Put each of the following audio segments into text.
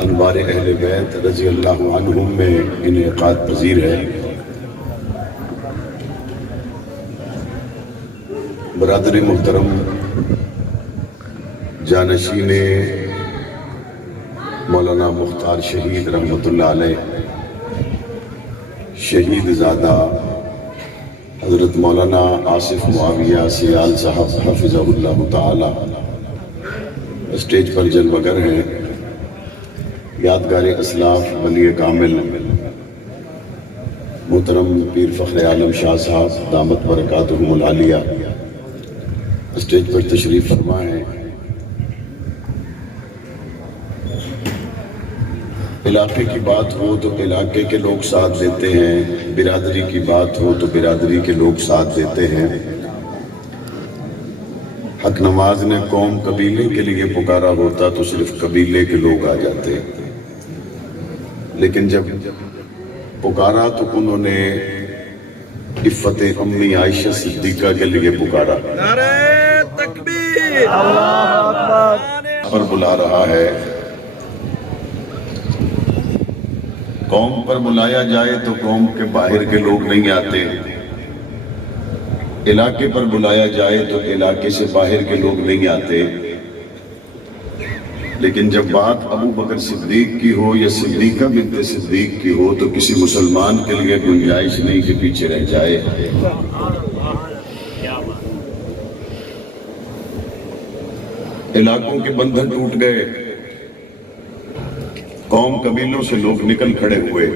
انوار اہل بیت رضی اللہ عنہم میں انعقاد پذیر ہے۔ برادری محترم، جانشین مولانا مختار شہید رحمۃ اللہ علیہ، شہید زادہ حضرت مولانا آصف معاویہ سیال صاحب حفظہ اللہ تعالی اسٹیج پر جلوگر ہیں۔ یادگار اسلاف ولی کامل محترم پیر فخر عالم شاہ صاحب دامت برکاتہم العالیہ اسٹیج پر تشریف فرما ہیں۔ علاقے کی بات ہو تو علاقے کے لوگ ساتھ دیتے ہیں، برادری کی بات ہو تو برادری کے لوگ ساتھ دیتے ہیں۔ حق نواز نے قوم قبیلے کے لیے پکارا ہوتا تو صرف قبیلے کے لوگ آ جاتے، لیکن جب پکارا تو انہوں نے عفت امی عائشہ صدیقہ کے لیے پکارا۔ نعرہ تکبیر، پر بلا رہا ہے۔ قوم پر بلایا جائے تو قوم کے باہر کے لوگ نہیں آتے، علاقے پر بلایا جائے تو علاقے سے باہر کے لوگ نہیں آتے، لیکن جب بات ابو بکر صدیق کی ہو یا صدیقہ بنت صدیق کی ہو تو کسی مسلمان کے لیے گنجائش نہیں کہ پیچھے رہ جائے۔ علاقوں کے بندھن ٹوٹ گئے، قوم قبیلوں سے لوگ نکل کھڑے ہوئے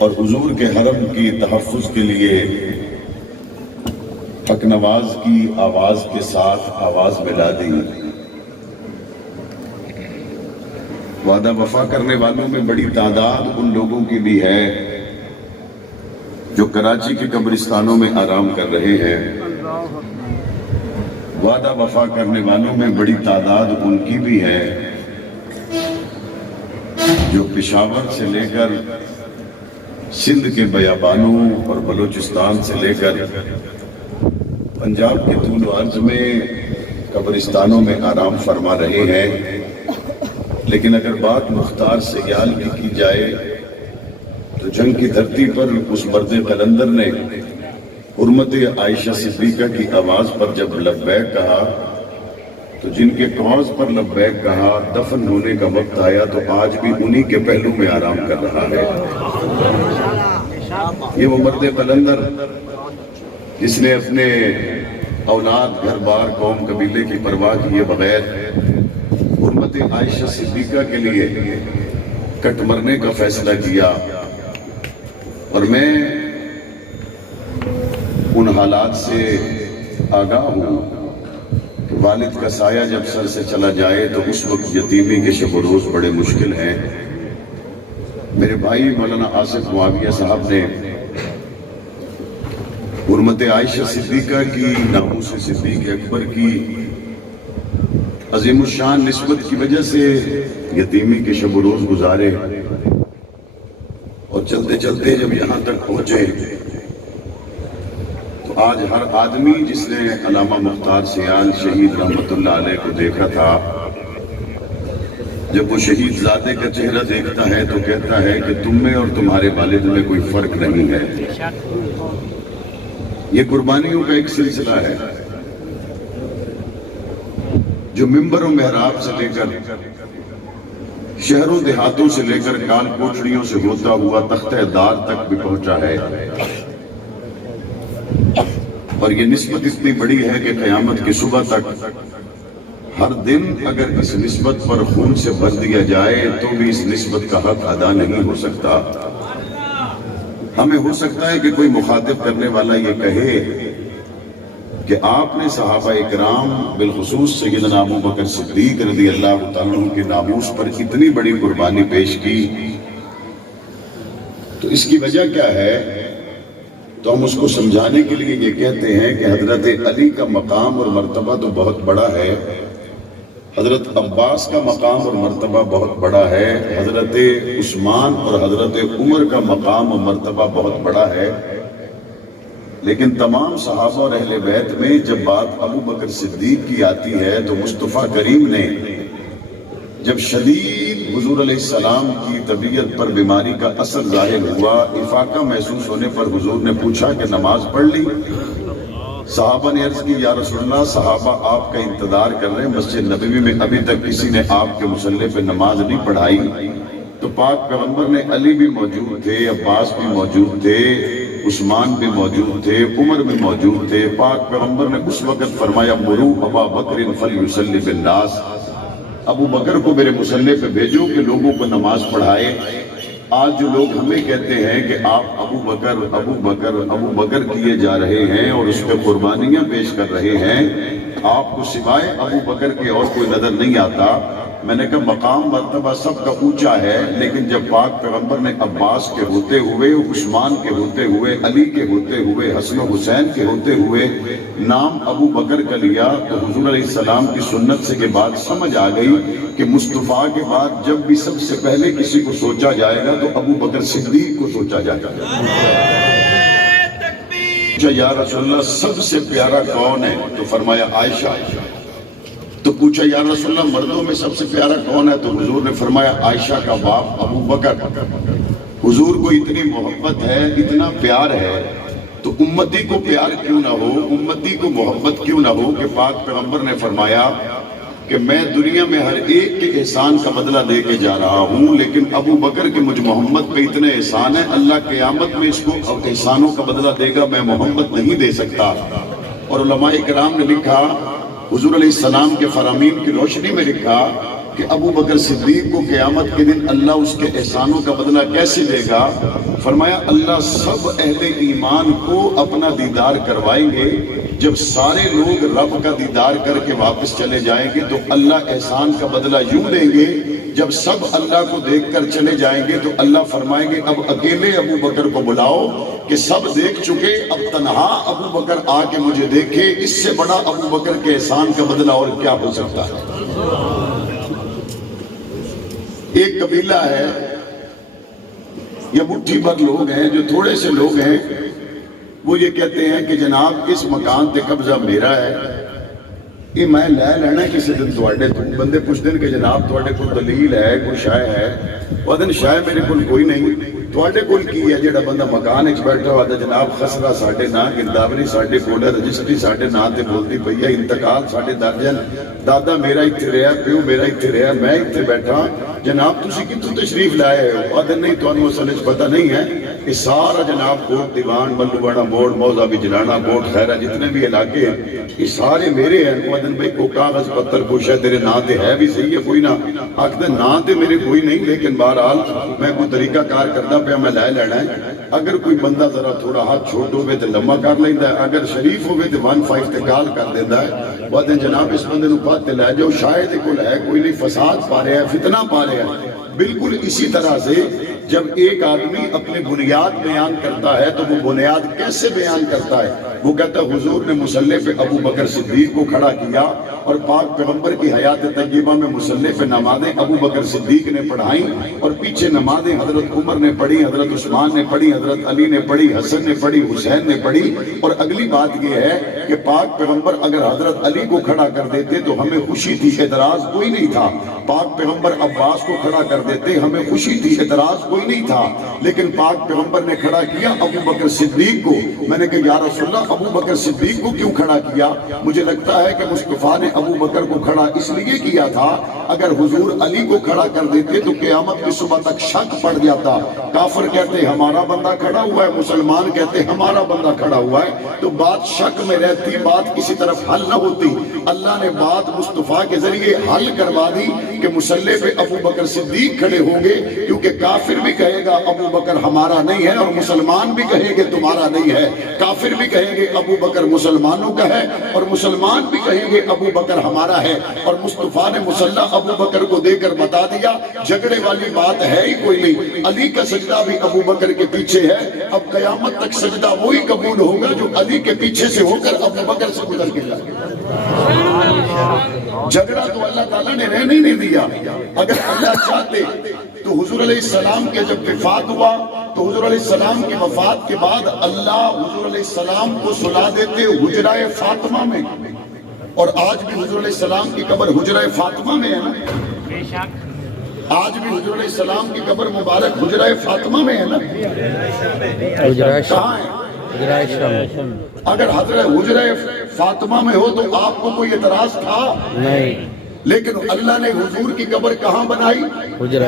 اور حضور کے حرم کی تحفظ کے لیے حق نواز کی آواز کے ساتھ آواز ملا دی۔ وعدہ وفا کرنے والوں میں بڑی تعداد ان لوگوں کی بھی ہے جو کراچی کے قبرستانوں میں آرام کر رہے ہیں۔ وعدہ وفا کرنے والوں میں بڑی تعداد ان کی بھی ہے جو پشاور سے لے کر سندھ کے بیابانوں اور بلوچستان سے لے کر پنجاب کے طول و عرض میں قبرستانوں میں آرام فرما رہے ہیں۔ لیکن اگر بات مختار سیال کی جائے تو جنگ کی دھرتی پر اس مرد قلندر نے حرمت عائشہ صدیقہ کی آواز پر جب لبیک کہا تو جن کے کاز پر لبیک کہا دفن ہونے کا وقت آیا تو آج بھی انہی کے پہلو میں آرام کر رہا ہے۔ یہ وہ مرد قلندر جس نے اپنے اولاد گھر بار قوم قبیلے کی پرواہ کیے بغیر حرمت عائشہ صدیقہ کے لیے کٹ مرنے کا فیصلہ کیا۔ اور میں ان حالات سے آگاہ ہوں کہ والد کا سایہ جب سر سے چلا جائے تو اس وقت یتیمی کے شب و روز بڑے مشکل ہیں۔ میرے بھائی مولانا آصف معاویہ صاحب نے حرمت عائشہ صدیقہ کی، ناموس صدیق اکبر کی عظیم الشان نسبت کی وجہ سے یتیمی کے شب و روز گزارے، اور چلتے چلتے جب یہاں تک پہنچے تو آج ہر آدمی جس نے علامہ مختار سیال شہید رحمت اللہ علیہ کو دیکھا تھا، جب وہ شہید زادے کا چہرہ دیکھتا ہے تو کہتا ہے کہ تم میں اور تمہارے والد میں کوئی فرق نہیں ہے۔ یہ قربانیوں کا ایک سلسلہ ہے جو ممبر و محراب سے لے کر شہروں دیہاتوں سے لے کر کال کوٹڑیوں سے ہوتا ہوا تختہ دار تک بھی پہنچا ہے، اور یہ نسبت اتنی بڑی ہے کہ قیامت کی صبح تک ہر دن اگر اس نسبت پر خون سے بھر دیا جائے تو بھی اس نسبت کا حق ادا نہیں ہو سکتا۔ ہمیں ہو سکتا ہے کہ کوئی مخاطب کرنے والا یہ کہے کہ آپ نے صحابہ اکرام بالخصوص سیدنا ابو بکر صدیق رضی اللہ تعالیٰ عنہ کے ناموس پر اتنی بڑی قربانی پیش کی، تو اس کی وجہ کیا ہے؟ تو ہم اس کو سمجھانے کے لیے یہ کہتے ہیں کہ حضرت علی کا مقام اور مرتبہ تو بہت بڑا ہے، حضرت عباس کا مقام اور مرتبہ بہت بڑا ہے، حضرت عثمان اور حضرت عمر کا مقام اور مرتبہ بہت بڑا ہے، لیکن تمام صحابہ اور اہل بیت میں جب بات ابو بکر صدیق کی آتی ہے تو مصطفیٰ کریم نے جب شدید حضور علیہ السلام کی طبیعت پر بیماری کا اثر ظاہر ہوا، افاقہ محسوس ہونے پر حضور نے پوچھا کہ نماز پڑھ لی؟ صحابہ نے عرض کی یا رسول اللہ صحابہ آپ کا انتظار کر رہے ہیں، مسجد نبوی میں ابھی تک کسی نے آپ کے مصلی پہ نماز نہیں پڑھائی۔ تو پاک پیغمبر نے علی بھی موجود تھے، عباس بھی موجود تھے، عثمان بھی موجود تھے، عمر بھی موجود تھے۔ پاک پیغمبر نے اس وقت فرمایا مرو ابا بکر فلیصلی بالناس، ابو بکر کو میرے مصلی پہ بھیجو کہ لوگوں کو نماز پڑھائے۔ آج جو لوگ ہمیں کہتے ہیں کہ آپ ابو بکر ابو بکر ابو بکر کیے جا رہے ہیں اور اس پہ قربانیاں پیش کر رہے ہیں، آپ کو سوائے ابو بکر کے اور کوئی نظر نہیں آتا۔ میں نے کہا مقام مرتبہ سب کا اونچا ہے، لیکن جب پاک پیغمبر نے عباس کے ہوتے ہوئے، عثمان کے ہوتے ہوئے، علی کے ہوتے ہوئے، حسن و حسین کے ہوتے ہوئے نام ابو بکر کا لیا تو حضور علیہ السلام کی سنت سے کے بعد سمجھ آ گئی کہ مصطفیٰ کے بعد جب بھی سب سے پہلے کسی کو سوچا جائے گا تو ابو بکر صدیق کو سوچا جائے گا۔ یا رسول اللہ سب سے پیارا کون ہے؟ تو فرمایا عائشہ۔ تو پوچھا یا رسول اللہ مردوں میں سب سے پیارا کون ہے؟ تو حضور نے فرمایا عائشہ کا باپ ابو بکر۔ حضور کو اتنی محبت ہے، اتنا پیار ہے، تو امتی کو پیار کیوں نہ ہو، امتی کو محبت کیوں نہ ہو کہ پاک پیغمبر نے فرمایا کہ میں دنیا میں ہر ایک کے احسان کا بدلہ دے کے جا رہا ہوں، لیکن ابو بکر کے مجھ محمد پہ اتنے احسان ہیں، اللہ قیامت میں اس کو احسانوں کا بدلہ دے گا، میں محمد نہیں دے سکتا۔ اور علماء اکرام نے لکھا، حضور علیہ السلام کے فرامین کی روشنی میں لکھا کہ ابو بکر صدیق کو قیامت کے دن اللہ اس کے احسانوں کا بدلہ کیسے دے گا؟ فرمایا اللہ سب اہل ایمان کو اپنا دیدار کروائیں گے، جب سارے لوگ رب کا دیدار کر کے واپس چلے جائیں گے تو اللہ احسان کا بدلہ یوں دیں گے، جب سب اللہ کو دیکھ کر چلے جائیں گے تو اللہ فرمائیں گے اب اکیلے ابو بکر کو بلاؤ کہ سب دیکھ چکے، اب تنہا ابو بکر آ کے مجھے دیکھے، اس سے بڑا ابو بکر کے احسان کا بدلہ اور کیا ہو سکتا ہے؟ ایک قبیلہ ہے یا مٹھی بھر لوگ ہیں جو تھوڑے سے لوگ ہیں، وہ یہ کہتے ہیں کہ جناب اس مکان تے قبضہ میرا ہے، یہ میں لے لینا کسی دن تواڈے تو بندے پوچھتے کہ جناب تواڈے کول دلیل ہے، کوئی شے ہے؟ وہ دن شے میرے کول کوئی نہیں، تواڈے کول کی ہے؟ جڑا بندہ مکان وچ بیٹھا ہوا جناب خسرہ ساڈے نام گرداوری ساڈے کول ہے، رجسٹری ساڈے نام تے بولدی پئی ہے، انتقال ساڈے درجن، دادا میرا ایتھے رہیا، پیو میرا ایتھے رہیا، میں ایتھے بیٹھا، جناب تسی کتھوں تشریف لائے ہو؟ وہ دن نہیں تانوں اصل وچ پتہ نہیں ہے کہ سارا جناب کوٹ دیوان ملو بڑا موڑ موضع بھی جلانا کوٹ خیرہ جتنے بھی علاقے ہیں یہ سارے میرے ہیں۔ وہ دن بھئی کوئی کاغذ پتر پوچھا تیرے نا تے ہے بھی صحیح ہے کوئی نہ؟ آخدے نا تے میرے کوئی نہیں، لیکن بہرحال میں کوئی طریقہ کار کردا پیا میں لے لینا ہے۔ اگر کوئی بندہ ذرا تھوڑا ہاتھ چھوٹ ہوئے تے لمبا کر لیندا ہے، اگر شریف ہوئے تے 1.5 تے گال کر دیندا ہے۔ وہ دن جناب اس بندے نو پات تے لے جاؤ، شاید کوئی ہے کوئی نہیں، فساد پا رہا ہے، فتنہ پا رہا ہے۔ بالکل اسی طرح سے جب ایک آدمی اپنی بنیاد بیان کرتا ہے تو وہ بنیاد کیسے بیان کرتا ہے؟ وہ کہتا ہے حضور نے مصلی پہ ابو بکر صدیق کو کھڑا کیا اور پاک پیغمبر کی حیات طیبہ میں مصلی پہ نمازیں ابو بکر صدیق نے پڑھائیں اور پیچھے نمازیں حضرت عمر نے پڑھی، حضرت عثمان نے پڑھی، حضرت علی نے پڑھی، حسن نے پڑھی، حسین نے پڑھی۔ اور اگلی بات یہ ہے کہ پاک پیغمبر اگر حضرت علی کو کھڑا کر دیتے تو ہمیں خوشی تھی، اعتراض کوئی نہیں تھا۔ پاک پیغمبر عباس کو کھڑا کر دیتے ہمیں خوشی تھی، اعتراض کوئی نہیں تھا، لیکن پاک پیغمبر نے کھڑا کیا ابو بکر صدیق کو۔ میں نے کہا یا رسول اللہ ابو بکر صدیق کو کیوں کھڑا کیا؟ مجھے لگتا ہے کہ مصطفیٰ نے ابو بکر کو کھڑا اس لیے کیا تھا، اگر حضور علی کو کھڑا کر دیتے تو قیامت کی صبح تک شک پڑ جاتا، کافر کہتے ہمارا بندہ کھڑا ہوا ہے، مسلمان کہتے ہمارا بندہ کھڑا ہوا ہے، تو بات شک میں رہتی، بات کسی طرف حل نہ ہوتی۔ اللہ نے بات مصطفیٰ کے ذریعے حل کروا دی کہ مصلی پہ ابو بکر صدیق کھڑے ہوں گے، کیونکہ کافر بھی کہے گا ابو بکر ہمارا نہیں ہے اور مسلمان بھی کہیں گے تمہارا نہیں ہے، کافر بھی کہیں گے ابو بکر مسلمانوں کا ہے اور مسلمان بھی کہیں گے ابو بکر ہمارا ہے۔ اور مصطفیٰ نے مصلی ابو بکر کو دے کر بتا دیا جھگڑے والی بات ہے ہی کوئی نہیں، علی کا سجدہ بھی ابو بکر کے پیچھے ہے، اب قیامت تک سجدہ وہی قبول ہوگا جو علی کے پیچھے سے ہو کر ابو بکر سے گزر کے جائے۔ جھگڑا تو اللہ تعالیٰ نے رہنے نہیں دیا، اگر اللہ چاہتے تو حضور علیہ السلام کے جب وفات ہوا تو حضور علیہ السلام کی وفات کے بعد اللہ حضور علیہ السلام کو سلا دیتے حجرہ فاطمہ میں، اور آج بھی حضور علیہ السلام کی قبر حجرہ فاطمہ میں ہے نا، آج بھی حضور علیہ السلام کی قبر مبارک حجرہ فاطمہ میں ہے نا، کہاں ہے؟ اگر حضرت حجرہ فاطمہ میں ہو تو آپ کو کوئی اعتراض تھا؟ نہیں، لیکن اللہ نے حضور کی قبر کہاں بنائی؟ حجرہ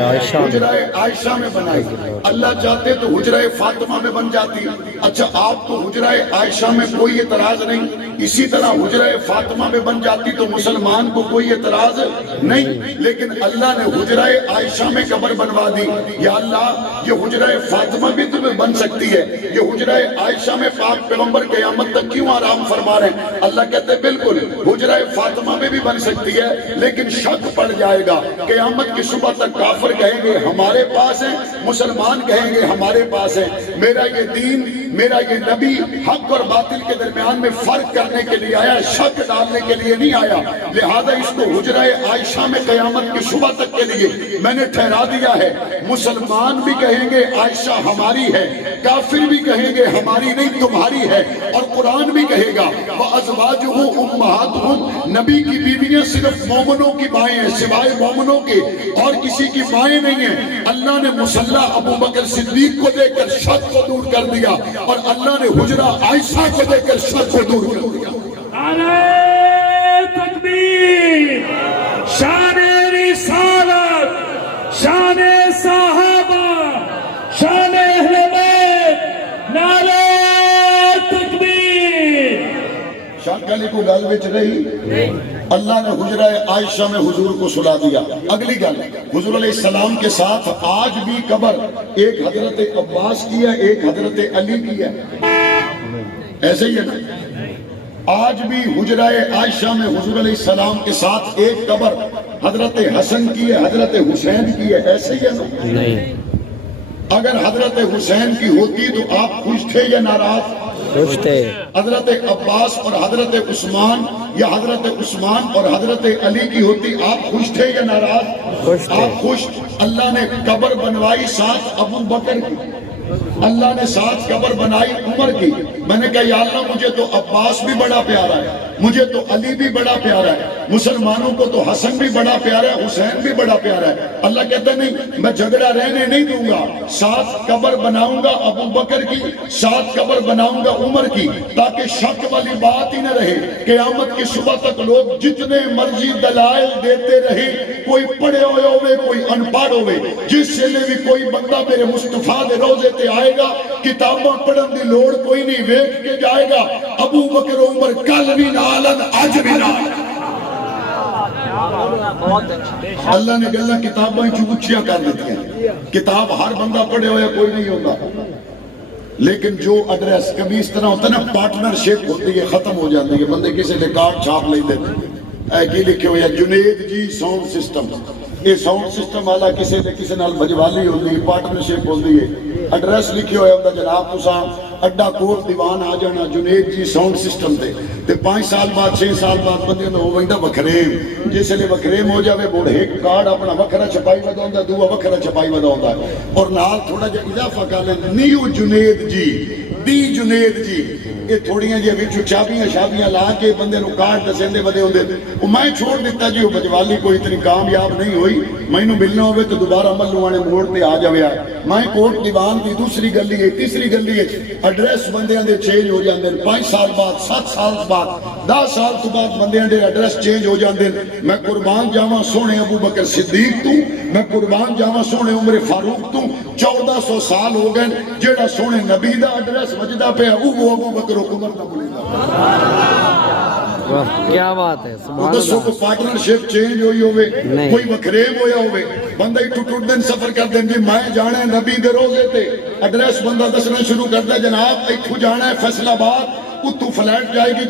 عائشہ میں بنائی۔ اللہ چاہتے تو حجرہ فاطمہ میں بن جاتی۔ اچھا آپ کو حجرہ عائشہ میں کوئی اعتراض نہیں، اسی طرح حجرہ فاطمہ میں بن جاتی تو مسلمان کو کوئی اعتراض نہیں، لیکن اللہ نے حجرہ عائشہ میں قبر بنوا دی۔ یا اللہ یہ حجرہ فاطمہ بھی تمہیں بن سکتی ہے، یہ حجرہ عائشہ میں پاک پیغمبر قیامت تک کیوں آرام فرما رہے ہیں؟ اللہ کہتے ہیں بالکل حجرہ فاطمہ میں بھی بن سکتی ہے، لیکن شک پڑ جائے گا، قیامت کی صبح تک کافر کہیں گے ہمارے پاس ہے، مسلمان کہیں گے ہمارے پاس ہے۔ میرا یہ دین، میرا یہ نبی حق اور باطل کے درمیان میں فرق کرنے کے لیے آیا، شک ڈالنے کے لیے نہیں آیا، لہذا اس کو حجرہ عائشہ میں قیامت کی صبح تک کے لیے میں نے ٹھہرا دیا ہے۔ مسلمان بھی کہیں گے عائشہ ہماری ہے، کافر بھی کہیں گے ہماری نہیں تمہاری ہے، اور قرآن بھی کہے گا وَأَزْوَاجُهُ أُمَّهَاتُهُمْ، نبی کی بیویاں صرف مومنوں کی مائیں ہیں سوائے مومنوں کے، اور کسی کی مائیں نہیں ہیں۔ اللہ نے مصلی ابو بکر صدیق کو دے کر شک کو دور کر دیا، اور اللہ نے حجرہ عائشہ کو دے کر شک کو دور کر دیا۔ نعرہ تکبیر، شان رسالت، شان صحابہ، شان اہل بیت، نعرہ تکبیر۔ شاہ علی کو گل وچ رہی، اللہ نے حجرہ عائشہ میں حضور کو سلا دیا۔ اگلی گل حضور علیہ السلام کے ساتھ آج بھی قبر ایک حضرت عباس کی ہے، ایک حضرت علی کی ہے، ایسے ہی ہے نا؟ آج بھی حجرہ عائشہ میں حضور علیہ السلام کے ساتھ ایک قبر حضرت حسن کی ہے، حضرت حسین کی ہے، ایسے ہی ہے نا؟ نہیں۔ اگر حضرت حسین کی ہوتی تو آپ خوش تھے یا ناراض؟ خوش تھے۔ حضرت عباس اور حضرت عثمان یا حضرت عثمان اور حضرت علی کی ہوتی آپ خوش تھے یا ناراض؟ خوش تھے۔ آپ خوش۔ اللہ نے قبر بنوائی ساتھ ابو بکر کی، اللہ نے ساتھ قبر بنائی عمر کی۔ میں نے کہا یا اللہ مجھے تو عباس بھی بڑا پیارا ہے، مجھے تو علی بھی بڑا پیارا ہے، مسلمانوں کو تو حسن بھی بڑا پیارا ہے، حسین بھی بڑا پیارا ہے۔ اللہ کہتا نہیں میں جھگڑا رہنے نہیں دوں گا، ساتھ قبر بناؤں گا ابو بکر کی، ساتھ قبر بناؤں گا عمر کی، تاکہ شک والی بات ہی نہ رہے۔ قیامت کی صبح تک لوگ جتنے مرضی دلائل دیتے رہے، کوئی پڑھے ہوئے ہوئے کوئی ان پڑھ ہوئے، جس سے بھی کوئی بندہ میرے مصطفیٰ دے روزے تے آئے گا، کتاباں پڑھن دی لوڑ کوئی نہیں، ویکھ کے جائے گا ابو بکر عمر کل بھی نالن آج بھی نالن۔ اللہ نے گلہ کتاباں چوچیاں کر دیتی ہیں، کتاب ہر بندہ پڑھے ہوئے کوئی نہیں ہوتا، لیکن جو ایڈریس کبھی اس طرح ہوتا ہے نا پارٹنرشپ ہوتی ہے ختم ہو جاتی ہے، بندے کسی نے کارڈ چھاپ لے دیتے اے کی لکھے ہوئے جنید جی ساؤنڈ سسٹم، یہ ساؤنڈ سسٹم والا کسی نے کسی نال بجوالی ہوتی ہے، پارٹنرشپ ہوتی ہے، ایڈریس لکھے ہوئے ہوتا جناب تساں اڈا کوٹ دیوان آ جانا جنید جی ساؤنڈ سسٹم تے 5 سال بعد 6 سال بعد بندے ہو ویندا وکھریم، جس لے وکھریم ہو جاوے بوڑ ایک کارڈ اپنا وکھرا چھپائی وداوندا، دوسرا وکھرا چھپائی وداوندا، اور نال تھوڑا جہا اضافہ کر لیں نیو جنید جی، دی جنید جی، یہ تھوڑیاں جی وچ چابیاں شابیاں لا کے بندے نو کارڈ دسیندے ودے ہوندے، او میں چھوڑ دیتا جی، وہ بجوالی کوئی اتنی کامیاب نہیں ہوئی، مینوں ملنا ہوئے تو دوبارہ ملوانے موڑ تے آ جاوے۔ میں کوٹ دیوان دی دوسری گلی ہے، تیسری گلی ہے، ایڈریس بندیاں دے چینج ہو جاندے، 5 سال بعد 7 سال بعد 10 سال تو بعد بندیاں دے ایڈریس چینج ہو جاندے۔ میں قربان جاواں سونے ابو بکر صدیق تو، میں قربان جاواں سونے عمر فاروق تو، 1400 سال ہو گئے جیڑا سونے نبی دا ایڈریس وجدا پیا وہ ابو بکر عمر دا بولیدا۔ کیا بات ہے، سبحان دسو کو پارٹنرشپ چینج ہوئی ہوئے، کوئی وکھریم ہویا ہوئے، بندہ ہی ٹوٹ دن سفر کر دیں جی میں جانا ہے نبی دے روزے تے، ایڈریس بندہ دسنا شروع کرتا ہے جناب ایتھوں جانا ہے فیصل آباد، اتو فلیٹ جائے گی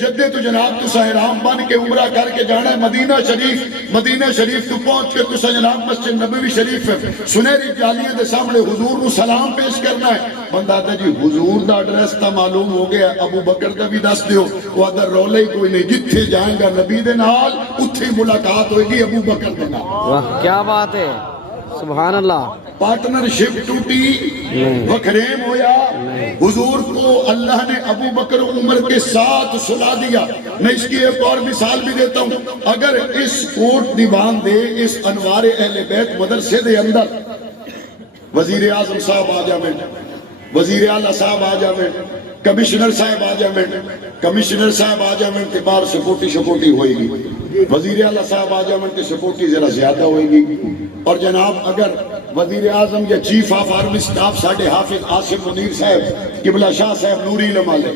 جدے تو جناب تو احرام بن کے عمرہ کر کے جانا ہے مدینہ شریف تو پہنچ کے تو جناب مسجد نبوی شریف سنہری جالیاں دے سامنے حضور کو سلام پیش کرنا ہے۔ بندہ آتا جی حضور دا ایڈریس تا معلوم ہو گیا، ابو بکر دا بھی دس دیو، وہ ادھر رولے ہی کوئی نہیں، جتھے جائیں گا نبی دے نال اتھے ملاقات ہوئے گی ابو بکر دے نال۔ واہ کیا بات ہے، سبحان اللہ. پارٹنرشپ ٹوٹی، وکھریم ہویا. حضور کو اللہ نے ابو بکر و عمر کے ساتھ سلا دیا. میں اس کی ایک اور مثال بھی دیتا ہوں. اگر اس کوٹ دیوان دے، اس انوار اہل بیت مدرسے دے اندر وزیر اعظم صاحب آ جاویں، وزیر اعلیٰ صاحب آ جاویں، کمشنر صاحب آ جاویں، کمشنر صاحب آ جاویں تے باہر سکوٹی ہوئے گی. وزیر اعلیٰ صاحب آ جاویں تے سکوٹی ذرا زیادہ ہوئے گی. اور جناب اگر وزیر اعظم یا چیف آف آرمی سٹاف ساڈے حافظ عاصم منیر صاحب قبلہ شاہ صاحب نوری علم والے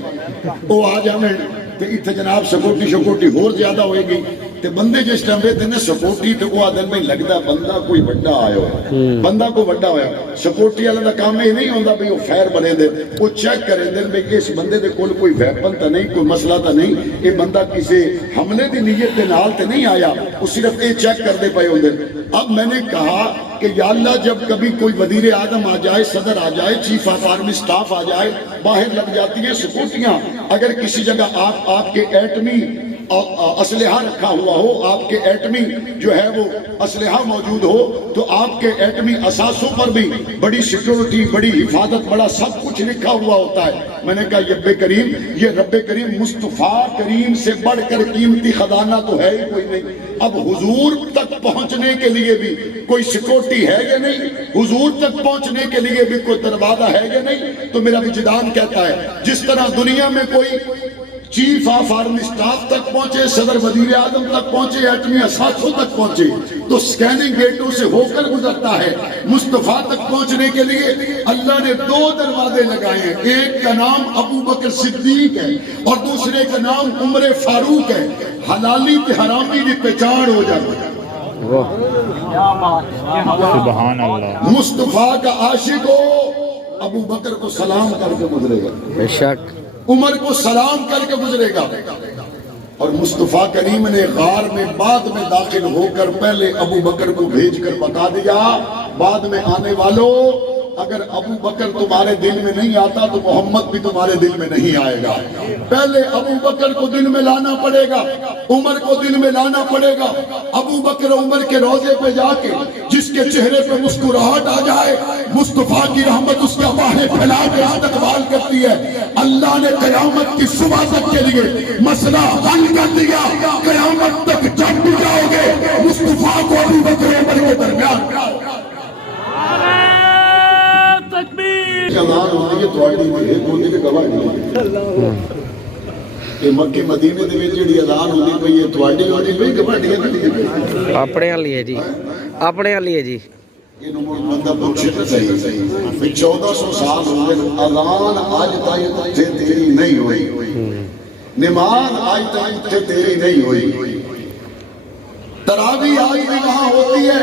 وہ آ جاویں تے اتنے جناب سکوٹی ہور زیادہ ہوئے گی. تے بندے جس ٹائم ویتے نے سپورٹی تے وہ آدھن میں لگتا بندہ کوئی بڑا آیا ہوا، بندہ کوئی بڑا ہویا. سپورٹی والا دا کام یہ نہیں ہوتا بھی وہ فیر بنے دے، وہ چیک کریں دے بھی اس بندے دے کول کوئی ویپن تا نہیں، کوئی مسئلہ تا نہیں، یہ بندہ کسی حملے دی نیت دے نال تے نہیں آیا، وہ صرف یہ چیک کر دے پائے ہوندے. اب میں نے کہا کہ یا اللہ جب کبھی کوئی وزیر اعظم آ جائے، صدر آ جائے، چیف آف آرمی سٹاف آ جائے، باہر لگ جاتی ہیں سکوٹیاں. اگر کسی جگہ آپ کے ایٹمی اسلحہ رکھا ہوا ہو، آپ کے ایٹمی جو ہے وہ اسلحہ موجود ہو، تو آپ کے ایٹمی اساسوں پر بھی بڑی سیکیورٹی، بڑی حفاظت، بڑا سب کچھ لکھا ہوا ہوتا ہے. میں نے کہا یہ رب کریم مصطفیٰ کریم سے بڑھ کر قیمتی خزانہ تو ہے ہی کوئی نہیں. اب حضور تک پہنچنے کے لیے بھی کوئی سیکیورٹی ہے یا نہیں، حضور تک پہنچنے کے لیے بھی کوئی دروازہ ہے یا نہیں. تو میرا وجدان کہتا ہے جس طرح دنیا میں کوئی چیف آف آرمی سٹاف تک پہنچے، صدر وزیر اعظم تک پہنچے، ایٹمی اساتذوں تک پہنچے، تو سکیننگ گیٹوں سے ہو کر گزرتا ہے. مصطفیٰ تک پہنچنے کے لیے اللہ نے 2 دروازے لگائے ہیں. ایک کا نام ابو بکر صدیق ہے اور دوسرے کا نام عمر فاروق ہے. حلالی تے حرامی دی پہچان ہو جاتی ہے. سبحان اللہ. مصطفیٰ کا عاشق ہو، ابو بکر کو سلام کر کے گزرے گا، بے شک. عمر کو سلام کر کے گزرے گا. اور مصطفیٰ کریم نے غار میں بعد میں داخل ہو کر پہلے ابو بکر کو بھیج کر بتا دیا، بعد میں آنے والوں اگر ابو بکر تمہارے دل میں نہیں آتا تو محمد بھی تمہارے دل میں نہیں آئے گا. پہلے ابو بکر کو دل میں لانا پڑے گا، عمر کو دل میں لانا پڑے گا. ابو بکر عمر کے روضے پہ جا کے جس کے چہرے پہ مسکراہٹ آ جائے، مصطفیٰ کی رحمت اس کا باہیں پھیلا کے استقبال کرتی ہے. اللہ نے قیامت کی صبح تک کے لیے مسئلہ حل کر دیا. قیامت تک جب بھی جاؤ گے مصطفیٰ کو ابو بکر عمر کے درمیان اذان ہوتی ہے تواڈی تے ایک ہوندی تے گواہ نہیں. کہ مکے مدینے دے وچ جڑی اذان ہوندی پئی ہے تواڈی ہوندی پئی گواہیاں نہیں. اپنے والی ہے جی، اپنے والی ہے جی. یہ نمبر بندہ پوچھے تے صحیح 1400 سال ہو گئے اذان آج تک تیری نہیں ہوئی، نماز آج تک تیری نہیں ہوئی، تراویح آج بھی وہاں ہوتی ہے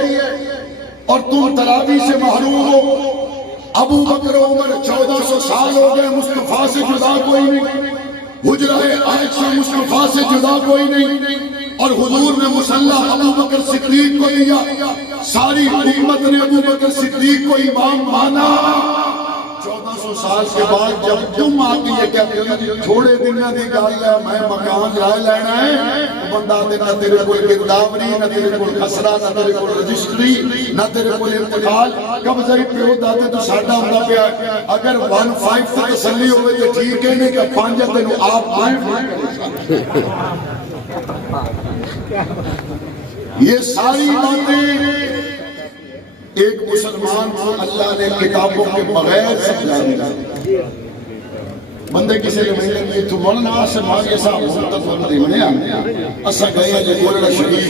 اور تم تراویح سے محروم ہو. ابو بکر عمر 1400 سال ہو گئے مصطفیٰ سے جدا کوئی نہیں، حجرہ عائشہ مصطفیٰ سے جدا کوئی نہیں، اور حضور نے مصلی ابو بکر صدیق کو دیا. ساری امت نے ابو بکر صدیق کو امام مانا. 1400 سال کے بعد جب تم آتی ہے کہتے ہو تھوڑے دنوں دی گل ہے میں مکان لائے لینا ہے، بندہ نہ تیرے کول گرداوری، نہ تیرے کول خسرہ، نہ تیرے کول رجسٹری، نہ تیرے کول انتقال، قبضہ پیو داتے تو ساڈا ہوندا پیا. اگر 15 تے تسلی ہوے تے ٹھیک ہے، نہیں کہ 5 تینوں آپ آئے. یہ ساری باتیں ایک مسلمان کو اللہ نے کتابوں کے بغیر سمجھا دیا. بندے کسی نے ملنے میں تو مولانا آسم آگے صاحب محمد فرمدی منیا اسا گئے جے گولڑا شریف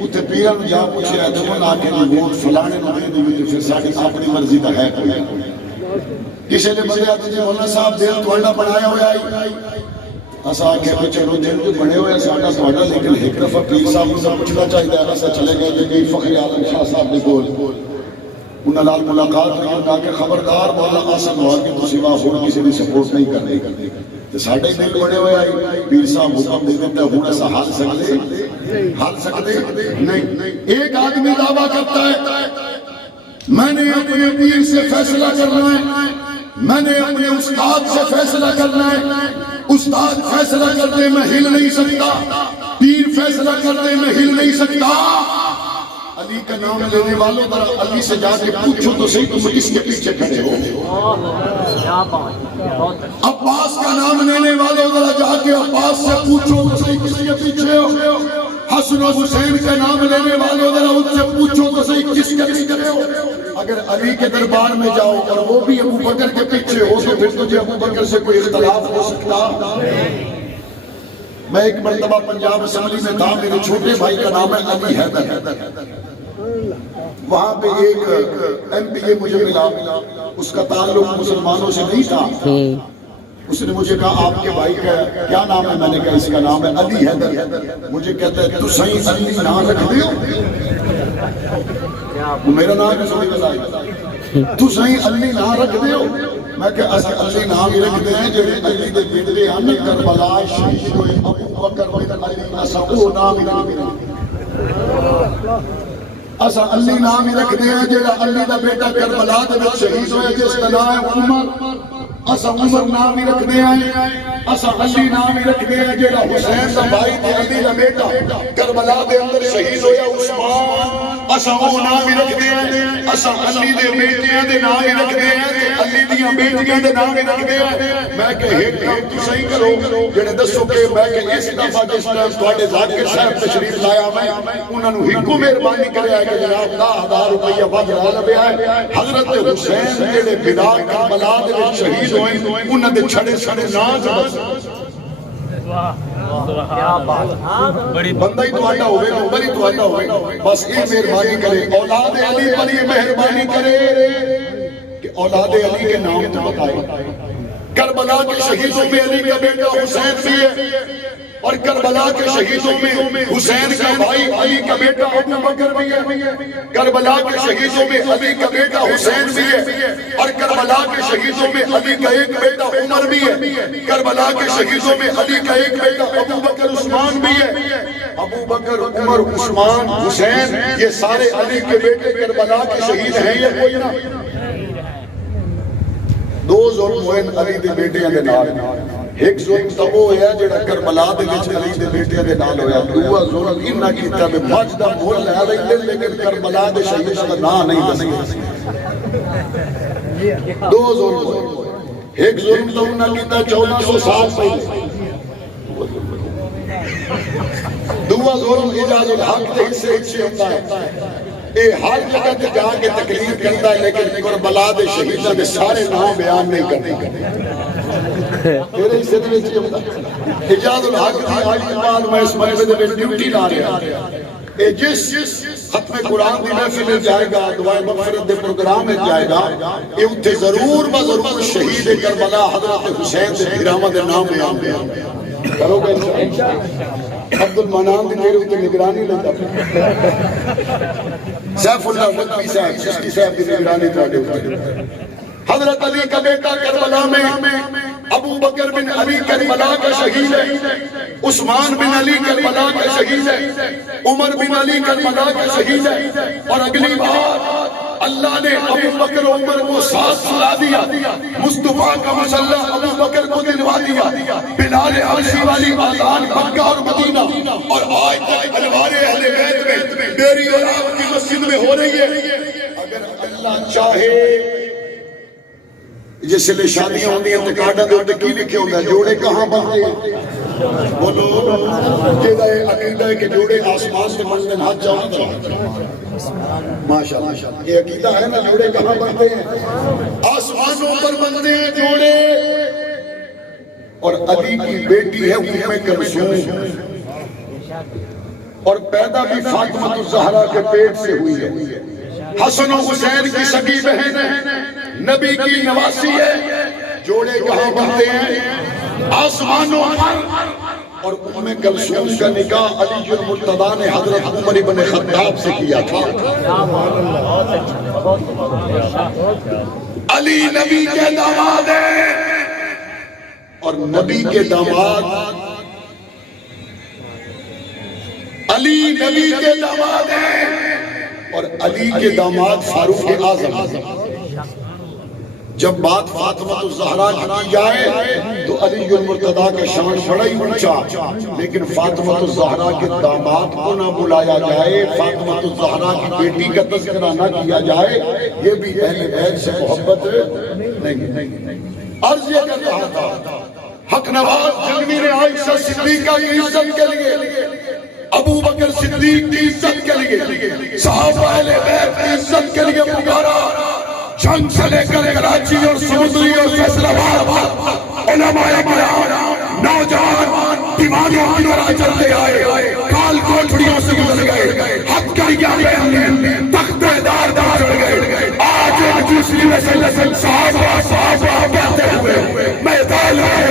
اتنے پیران جا پوچھے ہے تو وہ آکے دی ووٹ فلانے نمائے دی ہوئی پھر ساڑھی اپنی مرضی کا ہے کوئی. کسی نے بندے آتے جی مولانا صاحب دل توڑنا بنایا ہویا آئی اسا آکے کو چلو دل تو بنے ہوئے ساڑھا سوڑا لیکن ایک دفعہ پیر صاحب سے پوچھنا چاہیے ہے اسا چلے گئے جے گئی فخر عالم شاہ صاحب نے بول انہاں نال ملاقات میں انہاں کہ خبردار مولا آسن ہوا کہ تو سوا ہون کسی بھی سپورٹ نہیں کرنے تو ساڑھے دل بڑے ہوئے آئی پیر صاحب حکم دے دیتا ہوں ایسا حال سکتے نہیں. ایک آدمی دعویٰ کرتا ہے میں نے اپنے پیر سے فیصلہ کرنا ہے، میں نے اپنے استاد سے فیصلہ کرنا ہے. استاد فیصلہ کرتے میں ہل نہیں سکتا، پیر فیصلہ کرتے میں ہل نہیں سکتا. علی کا نام لینے والوں ذرا علی سے جا کے پوچھو تو صحیح تم کس کے پیچھے کھڑے ہو؟ عباس کا نام لینے والوں ذرا جا کے عباس سے پوچھو تو صحیح کس کے پیچھے ہو؟ حسن و حسین کا نام لینے والوں ذرا ان سے پوچھو تو صحیح کس کے پیچھے ہو؟ اگر علی کے دربار میں جاؤ اور وہ بھی ابو بکر کے پیچھے ہو تو پھر تجھے ابو بکر سے کوئی اختلاف ہو سکتا؟ میں ایک مرتبہ پنجاب اسمبلی میں تھا، میرے چھوٹے بھائی کا نام ہے علی حیدر، وہاں پہ ایک ایم پی اے مجھے ملا، اس کا تعلق مسلمانوں سے نہیں تھا، اس نے مجھے کہا آپ کے بھائی کا کیا نام ہے؟ میں نے کہا اس کا نام ہے علی حیدر۔ مجھے کہتا ہے تو صحیح علی نام رکھ دیو، میرا نام ہے صحیح بتائی، تو صحیح علی نام رکھ دیو۔ میں کہ علی نام ہی رکھ دے ہیں جڑے علی دے بیٹے ہیں کربلا شہید ہوئے ابو بکر بن علی، اسا وہ نام ہی رکھ دے، اسا علی نام ہی رکھ دے ہیں جڑا علی دا بیٹا کربلا دے وچ شہید ہوئے جس کا نام ہے عمر، اسا عمر نام ہی رکھ دے ہیں، اسا علی نام ہی رکھ دے ہیں جڑا حسین دا بھائی تے علی دا بیٹا کربلا دے اندر شہید ہویا عثمان، اسا وہ نام ہی رکھ دے ہیں، اسا علی دے بیٹیاں دے نام ہی رکھ دے ہیں تے علی دیاں بیٹیاں دے نام ہی رکھ دے ہیں۔ میں کہ ایک کام تو صحیح کرو جڑے دسو کہ میں کہ اس دفعہ جس طرح تواڈے ذاکر صاحب تشریف لایا میں انہاں نوں ہکو مہربانی کریا کہ جناب 10,000 روپیہ ود لا لیا ہے، حضرت حسین جڑے بلا کربلا دے وچ شہید ہوئے انہاں دے چھڑے چھڑے نام بندہ ہی تواڈا ہوئے نمبر ہی تواڈا ہوئے، بس یہ مہربانی کرے اولاد علی پر یہ مہربانی کرے کہ اولاد علی کے نام تو بتائے۔ کربلا کے شہیدوں میں علی کا بیٹا حسین بھی ہے اور کربلا کے شہیدوں میں حسین کا بھائی علی کا بیٹا ابو بکر بھی ہے، کربلا کے شہیدوں میں علی کا بیٹا حسین بھی ہے اور کربلا کے شہیدوں میں علی کا ایک بیٹا عمر بھی ہے، کربلا کے شہیدوں میں علی کا ایک بیٹا ابو بکر عثمان بھی ہے۔ ابو بکر عمر عثمان حسین یہ سارے علی کے بیٹے کربلا کے شہید ہیں یا کوئی نہ؟ دو ظلم ہوئے علی دے بیٹیاں دے نال، ایک ظلم تو وہ ہے جڑا کربلا دے وچ علی دے بیٹیاں دے نال ہویا، دوسرا ظلم انہاں کیتا کہ مجھ دا مول لے رہے لیکن کربلا دے شہیداں دا نام نہیں دسے۔ دو ظلم ہوئے، ایک ظلم تو انہاں کیتا 1400 سال پہلے، دوسرا ظلم اجاز الحق دے حصے ہوتا ہے، اے ہر جگہ تے جا کے تقریر کرتا ہے لیکن کربلا دے شہیداں دے سارے نام بیان نہیں کرتے۔ تیرے حصے دے وچ ہوتا اجاز الحق دی آج کے بعد میں اس مرحلے دے وچ ڈیوٹی لا رہا، اے جس ختم قرآن دی محفل میں جائے گا، دعائے مغفرت دے پروگرام میں جائے گا، اے اتھے ضرور ضرور شہید کربلا حضرت حسین دے بھیراواں دے نام بیان کرو گے انشاءاللہ۔ عبد المنان دی میرے اتنے نگرانی لیتا سیف اللہ نقوی صاحب سسٹی صاحب دی نگرانی تھا حضرت علی کا بیٹا کربلا میں ابو بکر بن علی کربلا کا شہید ہے، عثمان بن علی کربلا کا شہید ہے، عمر بن علی کربلا کا شہید ہے، اور اگلی بار اللہ نے ابو بکر و عمر کو ساتھ سلا دیا، مصطفیٰ کا مسلح ابو بکر کو دلوا دیا، بلال حبشی والی آذان مکہ اور مدینہ، اور آج تک انوار اہل بیت میں میری اور آپ کی مسجد میں ہو رہی ہے۔ اگر اللہ چاہے جس لئے شادیاں ہوندی ہیں کارڈاں دے اوپر کی لکھے ہوتا ہے جوڑے کہاں بنتے ہیں؟ بولو جیدہ عقیدہ ہے کہ جوڑے آسمان سے بنتے ہیں، ہاتھ جاؤں ماشاءاللہ یہ عقیدہ ہے نا، جوڑے کہاں بنتے ہیں؟ آسمانوں پر بنتے ہیں جوڑے۔ اور علی کی بیٹی ہے ام کلثوم اور پیدا بھی فاطمہ الزہرا کے پیٹ سے ہوئی ہے، حسن و حسین کی سگی بہن ہے، نبی کی نواسی ہے۔ جوڑے کہاں بنتے ہیں؟ آسمانوں پر۔ اور ام کلثوم کا نکاح علی المرتضیٰ نے حضرت عمر بن خطاب سے کیا تھا۔ علی نبی کے داماد ہیں اور نبی کے داماد، علی نبی کے داماد ہیں اور علی کے داماد فاروق اعظم۔ جب بات فاطمہ الزہرا کی جائے تو علی المرتضیٰ کا شان بڑا ہی اونچا، لیکن فاطمہ الزہرا کے داماد کو نہ بلایا جائے، فاطمہ الزہرا کی بیٹی کا تذکرہ نہ کیا جائے، یہ بھی اہل بیت سے محبت نہیں۔ عرض یہ کر رہا تھا حق نواز جنگی نے عائشہ صدیقہ کی عزت کے لیے، ابو بکر صدیق کی عزت کے لیے، صحابہ اہل بیت کی عزت کے لیے پکارا۔ جنگ سے لے کر کراچی اور سمندری اور فیصل آباد علماء کرام نوجوان دیوانوں کی طرح چلتے آئے، کال کوٹڑیوں سے گزر گئے، حق کریاں پہ تختے دار چڑھ گئے۔ آج ایک دوسری وسیلے صحابہ کہتے ہوئے میدان میں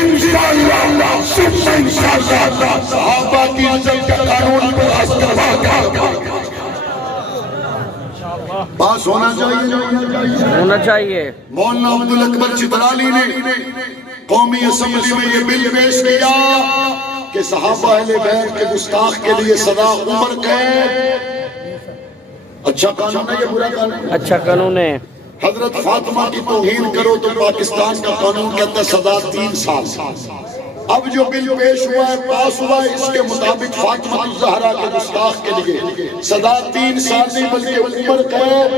انشاءاللہ ثم انشاءاللہ صحابہ کی عزت کا قانون پر کروا کر پاس ہونا چاہیے۔ مولانا عبدالاکبر چترالی نے قومی اسمبلی میں یہ بل پیش کیا کہ صحابہ اہل بیت کے گستاخ کے لیے سزا عمر قید۔ اچھا قانون ہے یہ برا قانون؟ اچھا قانون ہے۔ حضرت فاطمہ کی توہین کرو تو پاکستان کا قانون کہتا ہے سزا 3 سال۔ اب جو بل پیش ہوا ہے، پاس ہوا ہے، اس کے مطابق فاطمہ الزہرا کے گستاخ کے لیے سزا 3 سال نہیں بلکہ عمر قید۔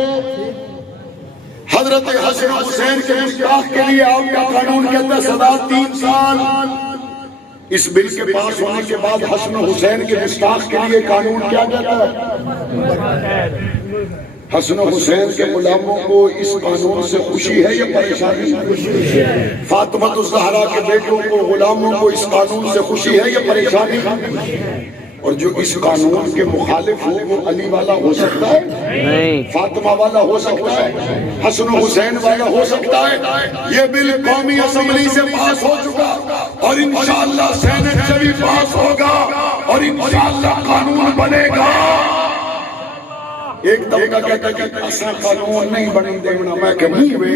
حضرت حسن حسین کے گستاخ کے لیے آپ کا قانون کہتا ہے سزا 3 سال۔ اس بل کے پاس ہونے کے بعد حسن حسین کے گستاخ کے لیے قانون کیا کہتا ہے؟ حسن حسین کے غلاموں کو اس قانون سے خوشی ہے یا پریشانی؟ فاطمہ الزہرا کے بیٹوں کو غلاموں کو اس قانون سے خوشی ہے یا پریشانی؟ اور جو اس قانون کے مخالف ہو وہ علی والا ہو سکتا ہے نہیں، فاطمہ والا ہو سکتا ہے، حسن حسین والا ہو سکتا ہے؟ یہ بل قومی اسمبلی سے پاس ہو چکا اور انشاءاللہ سینٹ سے بھی پاس ہوگا اور انشاءاللہ قانون بنے گا۔ ایک طبقہ کہتا ہے کہ ایسا قانون نہیں بنے دینا، میں کہ نہیں ہوئے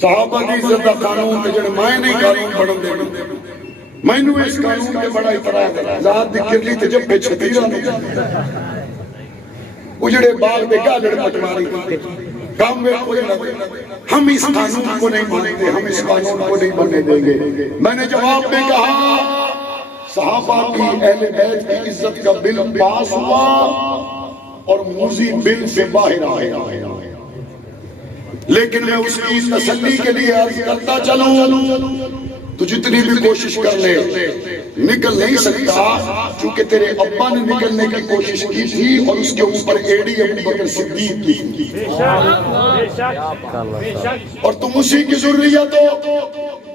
صحابہ کی عزت کا قانون تے جڑے میں نہیں قانون بڑھن دینا، میں نے اس قانون کے بڑا اعتراض ہے۔ ذات دکھر لی تے جب پہ چھتیرہ نہیں اجڑے باغ دے گالڑ پٹواری کام میں کوئی نہ، ہم اس قانون کو نہیں مانتے، ہم اس قانون کو نہیں بننے دیں گے۔ میں نے جواب میں کہا صحابہ کی اہل بیت کی عزت کا بل پاس ہوا اور موذی بل سے باہر آیا، لیکن میں اس کی تسلی کے لیے عرض کرتا چلوں تو جتنی بھی کوشش کر لے نکل نہیں سکتا، چونکہ تیرے ابا نے نکلنے کی کوشش کی تھی اور اس کے اوپر ایڈی ابو بکر صدیق کی، اور تم اسی کی ذریت ہو،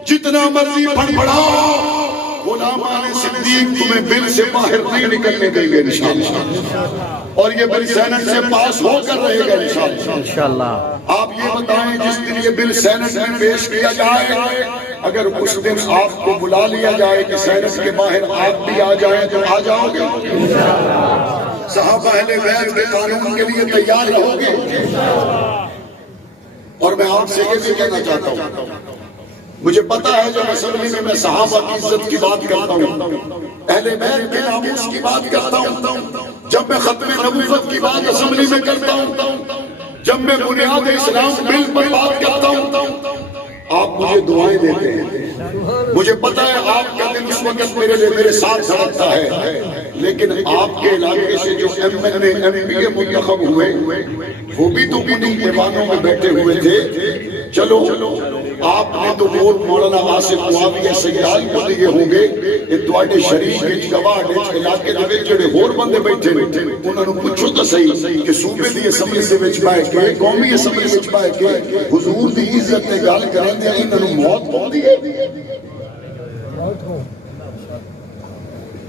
جتنا مرضی بڑھاؤ غلامان صدیق تمہیں بل سے باہر نہیں نکلنے دیں گے انشاءاللہ، اور یہ بل سینٹ سے پاس ہو کر رہے گا انشاءاللہ۔ آپ یہ بتائیں جس دن یہ بل سینٹ میں پیش کیا جائے، اگر اس دن آپ کو بلا لیا جائے کہ سینٹ کے باہر آپ بھی آ جائیں تو آ جاؤ گے؟ صحابہ اہل بیت کے قانون کے لیے تیار رہو گے؟ اور میں آپ سے یہ بھی کہنا چاہتا ہوں، مجھے پتا ہے جب اسمبلی میں صحابہ کی عزت کی بات کرتا ہوں، اہل بیت کے ناموس کی بات کرتا ہوں، جب میں ختم نبوت کی بات اسمبلی میں کرتا ہوں، جب میں بنیاد اسلام بل پر بات کرتا ہوں، آپ مجھے دعائیں دیتے ہیں، مجھے پتا ہے آپ کا دل اس وقت میرے ساتھ دھڑکتا ہے، لیکن آپ کے علاقے سے جو M L A M P منتخب ہوئے وہ بھی تو انہی ایوانوں میں بیٹھے ہوئے تھے۔ چلو آپ نے تو ووٹ مولانا آصف معاویہ سیال کو دیے ہوں گے، یہ تواڈے شریف وچ گواہ وچ علاقے دے وچ جڑے ہور بندے بیٹھے انہاں نوں پوچھو تو صحیح کہ صوبے دی اسمبلی دے وچ بیٹھ کے، قومی اسمبلی وچ بیٹھ کے حضور دی عزت تے گل کرن دے انہاں نوں موت ہوندی ہے؟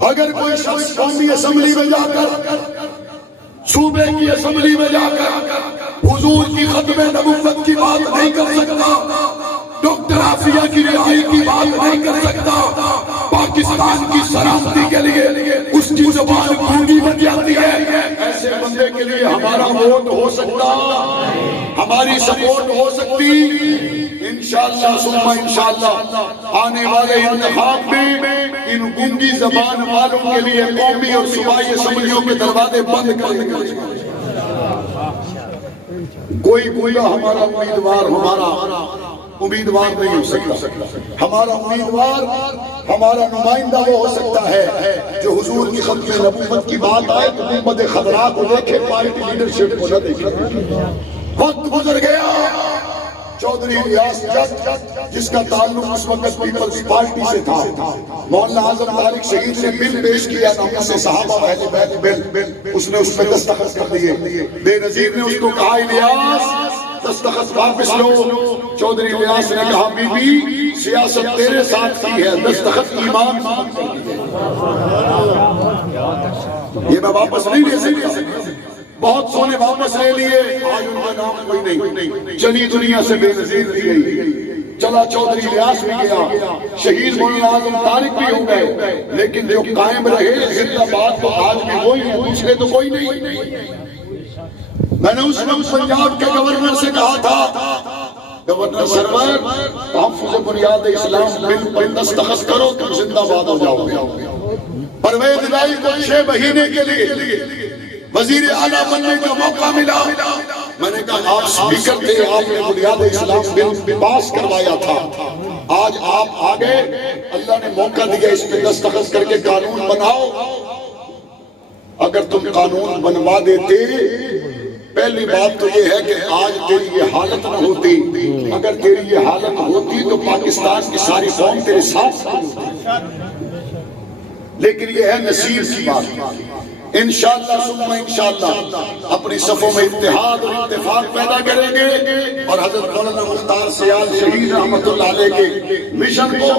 اگر کوئی شخص قومی اسمبلی میں جا کر، صوبے کی اسمبلی میں جا کر حضور کی ختم نبوت کی بات نہیں کر سکتا، ڈاکٹر عافیہ کی رہائی کی بات نہیں کر سکتا، پاکستان کی سلامتی کے لیے اس کی زبان گونگی بن جاتی ہے، ایسے بندے کے لیے ہمارا ووٹ ہو سکتا، ہماری سپورٹ ہو سکتی؟ انشاءاللہ ثم انشاءاللہ آنے والے انتخاب میں ان گونگی زبان والوں کے لیے قومی اور صوبائی اسمبلیوں کے دروازے بند کر دیں گے۔ کوئی کا ہمارا امیدوار نہیں ہو سکتا. ہمارا امیدوار، ہمارا نمائندہ وہ ہو سکتا ہے جو حضور کی ختم نبوت کی بات آئے تو امت خضراء کو دیکھے، پارٹی لیڈرشپ کو نہ دیکھے. وقت گزر گیا، چودھری الیاس جٹ جس کا تعلق اس وقت پیپلز پارٹی سے تھا، مولانا اعظم طارق شہید نے بل پیش کیا ناموس صحابہ اہل بیت بل، اس نے اس پہ دستخط کر دیے. بے نظیر نے اس کو کہا الیاس دستخط واپس لو. چودھری الیاس نے کہا بی بی سیاست تیرے ساتھ کی ہے، دستخط ایمان یہ میں واپس نہیں لے سکتا. بہت سونے واپس لے لیے، آج ان کا نام کوئی نہیں. چلی دنیا سے بے نظیر دی گئی. چلا چودھری الیاس بھی گیا، شہید مولانا اعظم طارق بھی ہو گئے، لیکن جو قائم رہے زندہ باد تو آج بھی وہی ہے، دوسرے تو کوئی نہیں. میں نے اس وقت پنجاب کے گورنر سے کہا تھا، گورنر سرور تحفظ بنیاد اسلام بل پر دستخط کرو تم زندہ باد ہو جاؤ گے. پرویز الہی کو 6 مہینے کے لیے وزیر اعلیٰ بننے کا موقع ملا. میں نے کہا آپ سپیکر تھے، آپ نے بنیاد اسلام بل پاس کروایا تھا، آج آپ آگے اللہ نے موقع دیا اس پہ دستخط کر کے قانون بناؤ. اگر تم قانون بنوا دیتے، پہلی بات تو یہ ہے کہ آج تیری یہ حالت نہ ہوتی. اگر تیری یہ حالت ہوتی تو پاکستان کی ساری قوم تیرے ساتھ ہوتی. لیکن یہ ہے نصیب کی بات. انشاءاللہ ثم انشاءاللہ اپنی صفوں میں اتحاد اور اتفاق پیدا کریں گے اور حضرت مولانا مختار سیال شہید رحمت اللہ علیہ کے مشن کو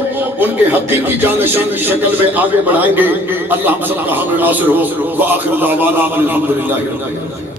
ان کے حقیقی جانشین کی شکل میں آگے بڑھائیں گے. اللہ ہم سب کا حاضر ناصر ہو. وآخر دعوانا الحمدللہ.